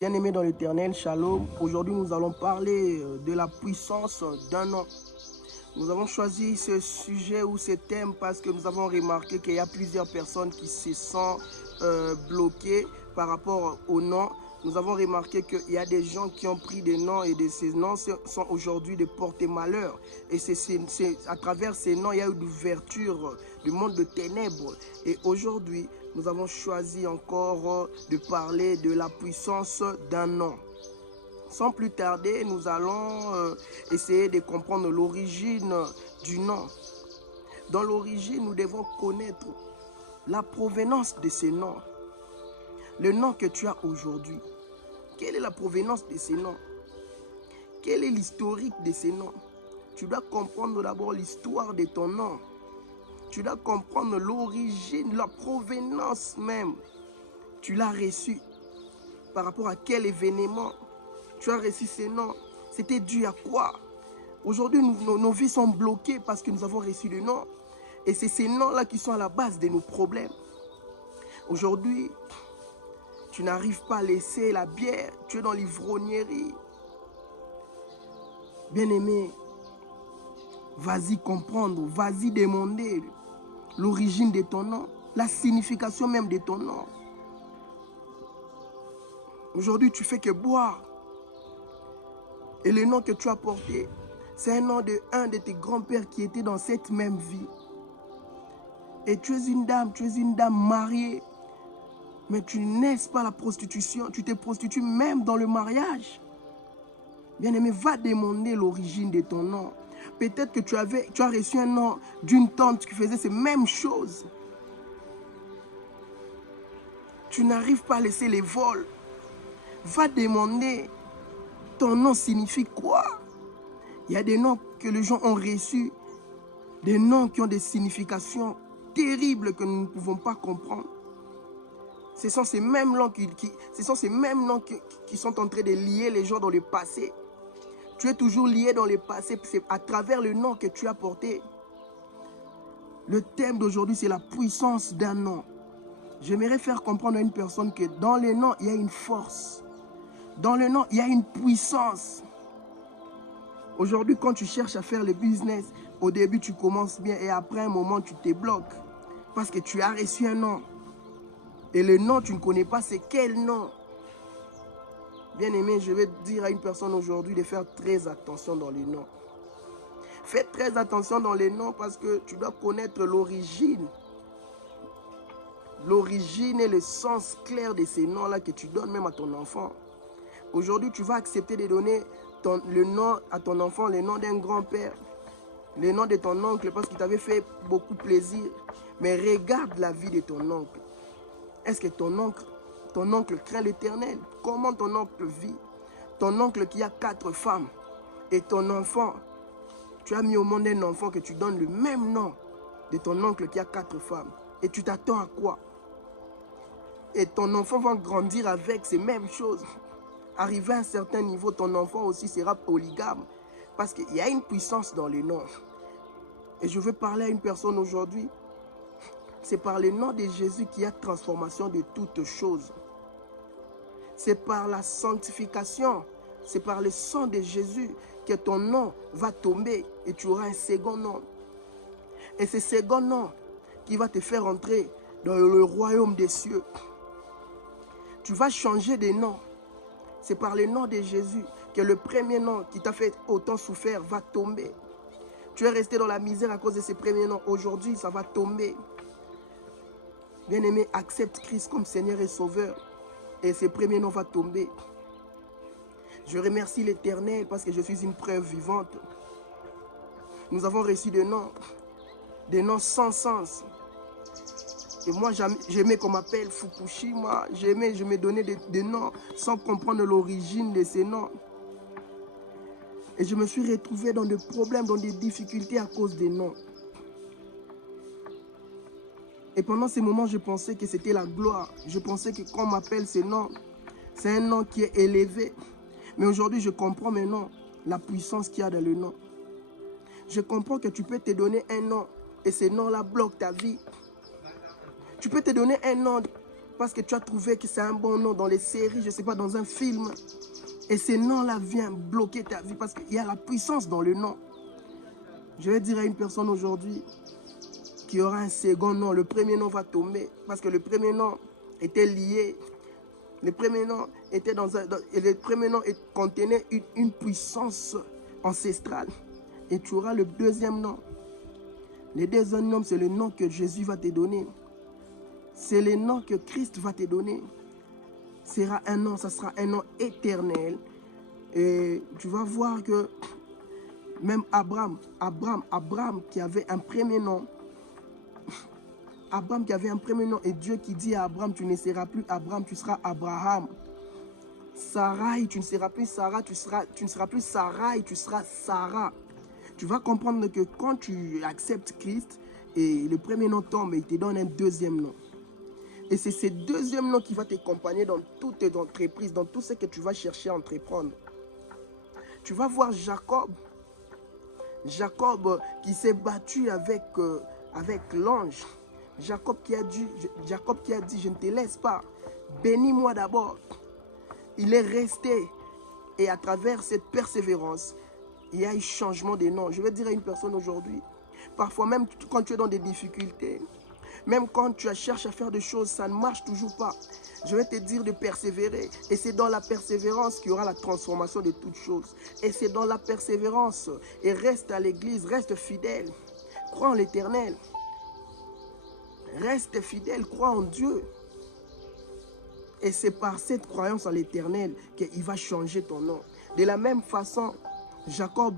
Bien-aimés dans l'Éternel, Shalom. Aujourd'hui, nous allons parler de la puissance d'un nom. Nous avons choisi ce sujet ou ce thème parce que nous avons remarqué qu'il y a plusieurs personnes qui se sentent bloquées par rapport au nom. Nous avons remarqué qu'il y a des gens qui ont pris des noms et ces noms sont aujourd'hui de porter malheur. Et c'est à travers ces noms, il y a eu l'ouverture du monde de ténèbres. Et aujourd'hui, nous avons choisi encore de parler de la puissance d'un nom. Sans plus tarder, nous allons essayer de comprendre l'origine du nom. Dans l'origine, nous devons connaître la provenance de ces noms. Le nom que tu as aujourd'hui, quelle est la provenance de ces noms? Quel est l'historique de ces noms? Tu dois comprendre d'abord l'histoire de ton nom. Tu dois comprendre l'origine, la provenance même. Tu l'as reçu par rapport à quel événement tu as reçu ces noms? C'était dû à quoi? Aujourd'hui, nos vies sont bloquées parce que nous avons reçu des noms. Et c'est ces noms-là qui sont à la base de nos problèmes. Aujourd'hui, tu n'arrives pas à laisser la bière. Tu es dans l'ivrognerie. Bien-aimé, vas-y comprendre, vas-y demander l'origine de ton nom, la signification même de ton nom. Aujourd'hui, tu fais que boire. Et le nom que tu as porté, c'est un nom de un de tes grands-pères qui était dans cette même vie. Et tu es une dame mariée. Mais tu n'aimes pas la prostitution, tu te prostitues même dans le mariage. Bien-aimé, va demander l'origine de ton nom. Peut-être que tu as reçu un nom d'une tante qui faisait ces mêmes choses. Tu n'arrives pas à laisser les vols. Va demander ton nom signifie quoi? Il y a des noms que les gens ont reçus, des noms qui ont des significations terribles que nous ne pouvons pas comprendre. Ce sont ces mêmes noms qui sont en train de lier les gens dans le passé. Tu es toujours lié dans le passé, c'est à travers le nom que tu as porté. Le thème d'aujourd'hui, c'est la puissance d'un nom. J'aimerais faire comprendre à une personne que dans le nom, il y a une force. Dans le nom, il y a une puissance. Aujourd'hui, quand tu cherches à faire le business, au début, tu commences bien et après un moment, tu te bloques. Parce que tu as reçu un nom. Et le nom, tu ne connais pas, c'est quel nom? Bien aimé, je vais dire à une personne aujourd'hui de faire très attention dans les noms. Fais très attention dans les noms parce que tu dois connaître l'origine. L'origine et le sens clair de ces noms-là que tu donnes même à ton enfant. Aujourd'hui, tu vas accepter de donner le nom à ton enfant, le nom d'un grand-père, le nom de ton oncle parce qu'il t'avait fait beaucoup plaisir. Mais regarde la vie de ton oncle. Est-ce que ton oncle craint l'Éternel? Comment ton oncle vit? Ton oncle qui a 4 femmes et ton enfant, tu as mis au monde un enfant que tu donnes le même nom de ton oncle qui a 4 femmes. Et tu t'attends à quoi? Et ton enfant va grandir avec ces mêmes choses. Arrivé à un certain niveau, ton enfant aussi sera polygame. Parce qu'il y a une puissance dans les noms. Et je veux parler à une personne aujourd'hui. C'est par le nom de Jésus qu'il y a transformation de toutes choses. C'est par la sanctification, c'est par le sang de Jésus que ton nom va tomber et tu auras un second nom. Et c'est ce second nom qui va te faire entrer dans le royaume des cieux. Tu vas changer de nom. C'est par le nom de Jésus que le premier nom qui t'a fait autant souffrir va tomber. Tu es resté dans la misère à cause de ces premiers noms. Aujourd'hui, ça va tomber. Bien-aimé, accepte Christ comme Seigneur et Sauveur. Et ces premiers noms vont tomber. Je remercie l'Éternel parce que je suis une preuve vivante. Nous avons reçu des noms sans sens. Et moi, j'aimais qu'on m'appelle Fukushima. Je me donnais des noms sans comprendre l'origine de ces noms. Et je me suis retrouvé dans des problèmes, dans des difficultés à cause des noms. Et pendant ces moments, je pensais que c'était la gloire. Je pensais que quand on m'appelle ces noms, c'est un nom qui est élevé. Mais aujourd'hui, je comprends maintenant la puissance qu'il y a dans le nom. Je comprends que tu peux te donner un nom et ce nom-là bloque ta vie. Tu peux te donner un nom parce que tu as trouvé que c'est un bon nom dans les séries, je ne sais pas, dans un film. Et ce nom-là vient bloquer ta vie parce qu'il y a la puissance dans le nom. Je vais dire à une personne aujourd'hui qui aura un second nom, le premier nom va tomber parce que le premier nom était lié. Le premier nom était le premier nom contenait une puissance ancestrale. Et tu auras le deuxième nom. Le deuxième nom, c'est le nom que Jésus va te donner. C'est le nom que Christ va te donner. Sera un nom, ça sera un nom éternel. Et tu vas voir que même Abraham qui avait un premier nom, Abraham qui avait un premier nom, et Dieu qui dit à Abraham, tu ne seras plus Abraham, tu seras Abraham. Sarai, tu ne seras plus Sarah, tu ne seras plus Sarai, tu seras Sarah. Tu vas comprendre que quand tu acceptes Christ, et le premier nom tombe, et il te donne un deuxième nom. Et c'est ce deuxième nom qui va t'accompagner dans toutes tes entreprises, dans tout ce que tu vas chercher à entreprendre. Tu vas voir Jacob qui s'est battu avec l'ange. Jacob qui a dit, je ne te laisse pas, bénis-moi d'abord. Il est resté, et à travers cette persévérance, il y a eu changement de nom. Je vais dire à une personne aujourd'hui, parfois même quand tu es dans des difficultés, même quand tu cherches à faire des choses, ça ne marche toujours pas. Je vais te dire de persévérer. Et c'est dans la persévérance qu'il y aura la transformation de toutes choses. Et c'est dans la persévérance. Et reste à l'église, reste fidèle. Crois en l'Éternel. Reste fidèle, crois en Dieu. Et c'est par cette croyance en l'Éternel qu'il va changer ton nom. De la même façon, Jacob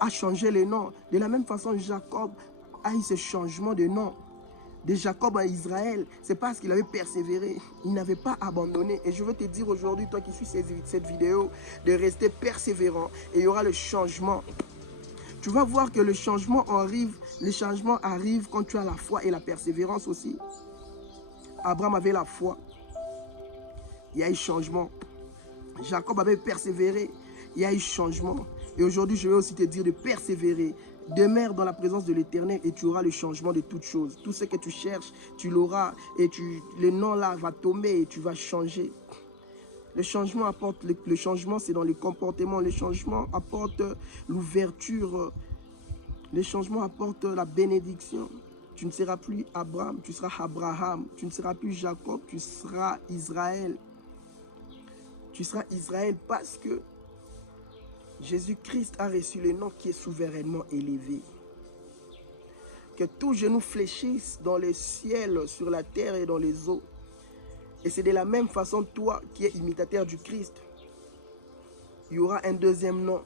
a changé le nom. De la même façon, Jacob a eu ce changement de nom. De Jacob à Israël, c'est parce qu'il avait persévéré. Il n'avait pas abandonné. Et je veux te dire aujourd'hui, toi qui suis cette vidéo, de rester persévérant. Et il y aura le changement. Tu vas voir que le changement arrive quand tu as la foi et la persévérance aussi. Abraham avait la foi. Il y a eu changement. Jacob avait persévéré. Il y a eu changement. Et aujourd'hui, je vais aussi te dire de persévérer. Demeure dans la présence de l'Éternel et tu auras le changement de toutes choses. Tout ce que tu cherches, tu l'auras. Et le nom là va tomber et tu vas changer. Le changement apporte, le changement c'est dans le comportement. Le changement apporte l'ouverture. Le changement apporte la bénédiction. Tu ne seras plus Abraham, tu seras Abraham. Tu ne seras plus Jacob, tu seras Israël. Tu seras Israël parce que Jésus-Christ a reçu le nom qui est souverainement élevé. Que tous genoux fléchissent dans le ciel, sur la terre et dans les eaux. Et c'est de la même façon, toi qui es imitateur du Christ, il y aura un deuxième nom.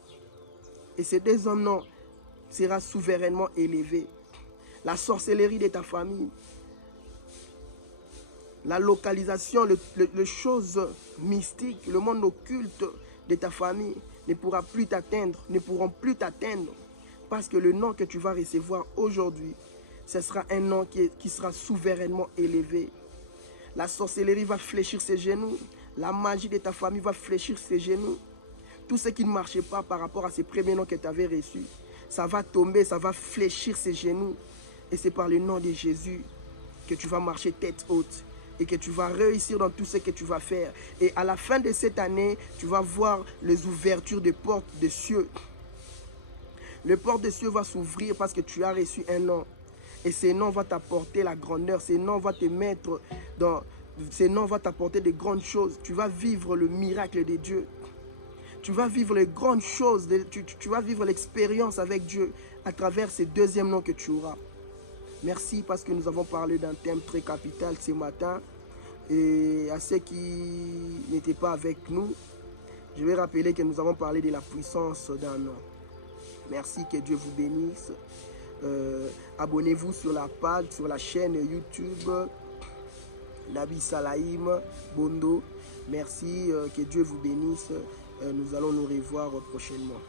Et ce deuxième nom sera souverainement élevé. La sorcellerie de ta famille, la localisation, les choses mystiques, le monde occulte de ta famille ne pourront plus t'atteindre. Parce que le nom que tu vas recevoir aujourd'hui, ce sera un nom qui sera souverainement élevé. La sorcellerie va fléchir ses genoux. La magie de ta famille va fléchir ses genoux. Tout ce qui ne marchait pas par rapport à ces premiers noms que tu avais reçus, ça va tomber, ça va fléchir ses genoux. Et c'est par le nom de Jésus que tu vas marcher tête haute. Et que tu vas réussir dans tout ce que tu vas faire. Et à la fin de cette année, tu vas voir les ouvertures des portes des cieux. Les portes des cieux vont s'ouvrir parce que tu as reçu un nom. Et ce nom va t'apporter la grandeur. Ce nom va te mettre dans... Ce nom va t'apporter de grandes choses. Tu vas vivre le miracle de Dieu. Tu vas vivre les grandes choses. Tu vas vivre l'expérience avec Dieu à travers ce deuxième nom que tu auras. Merci parce que nous avons parlé d'un thème très capital ce matin. Et à ceux qui n'étaient pas avec nous, je vais rappeler que nous avons parlé de la puissance d'un nom. Merci, que Dieu vous bénisse. Abonnez-vous sur la page, sur la chaîne YouTube Nabi Salahim Bondo. Merci, que Dieu vous bénisse. Nous allons nous revoir prochainement.